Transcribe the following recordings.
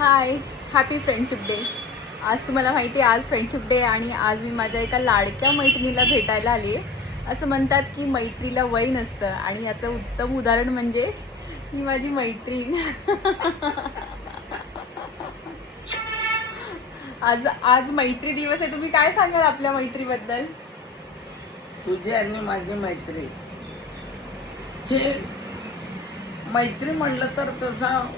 हाय, happy friendship day. आज तुम्हाला माहिती आहे आज फ्रेंडशिप डे आणि आज मी माझ्या एका लाडक्या मैत्रिणीला भेटायला आली आहे. असं म्हणतात की मैत्रीला वय नसतं आणि याचं उत्तम उदाहरण म्हणजे ही माझी मैत्रीण. आज आज मैत्री दिवस आहे. तुम्ही काय सांगाल आपल्या मैत्रीबद्दल? तुझी आणि माझी मैत्री हे मैत्री म्हणलं तर तसं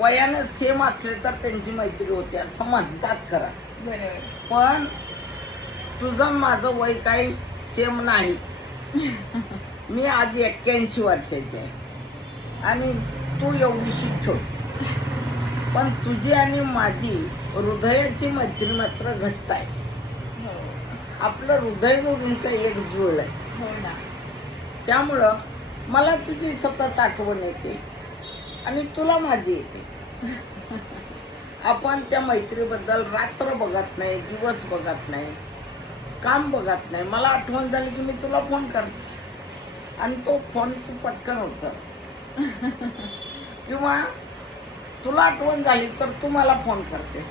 वयानं सेम असले तर त्यांची मैत्री होते असं म्हणतात करा. बरोबर. पण तुझं माझं वय काही सेम नाही. मी आज 81 वर्षाची आहे आणि तू एवढीशी छोटी. पण तुझी आणि माझी हृदयाची मैत्री मात्र घट्ट आहे. हो. आपलं हृदय दोघींचं एक जुळ आहे. हो ना. त्यामुळं मला तुझी सतत आठवण येते आणि तुला माझी येते. आपण त्या मैत्रीबद्दल रात्र बघत नाही, दिवस बघत नाही, काम बघत नाही. मला आठवण झाली की मी तुला फोन करते आणि तो फोन तू पटकन उचल. किंवा तुला आठवण झाली तर तू मला फोन करतेस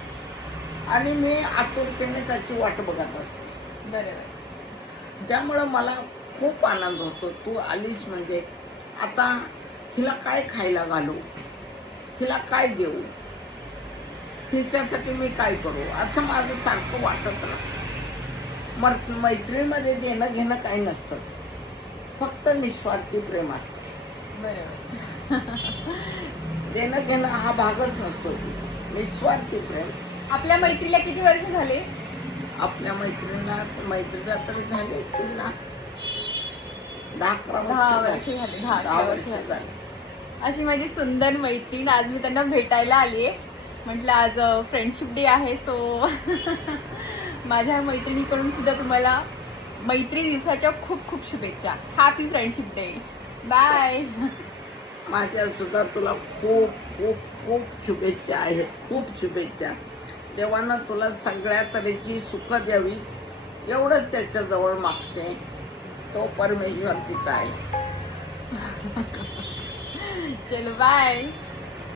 आणि मी आतुरतेने त्याची वाट बघत असते. बरोबर. त्यामुळं मला खूप आनंद होतो तू आलीस म्हणजे. आता हिला काय खायला घालू, हिला काय देऊ, हिच्यासाठी मी काय करू असं माझं सारखं वाटत राहतं. मैत्रिणीमध्ये देणं घेणं काही नसतं, फक्त निस्वार्थी प्रेम असतं. बरोबर. देणं घेणं हा भागच नसतो, निस्वार्थी प्रेम. आपल्या मैत्रीला किती वर्ष झाले? आपल्या मैत्रीला तर झाले असतील ना 10-11 10 वर्ष वर्ष झाले. 10 10 वर्ष वर्ष झाले. अशी माझी सुंदर मैत्रीण. आज मी त्यांना भेटायला आली आहे. म्हटलं आज फ्रेंडशिप डे आहे, सो माझ्या मैत्रिणीकडून सुद्धा तुम्हाला मैत्री दिवसाच्या खूप खूप शुभेच्छा. Happy friendship day. बाय. माझ्या सुद्धा तुला खूप खूप खूप शुभेच्छा आहेत, खूप शुभेच्छा. देवानं तुला सगळ्या तऱ्हेची सुख द्यावी एवढंच त्याच्याजवळ मागते. तो परमेश्वर तिथं आहे. चलो बाय.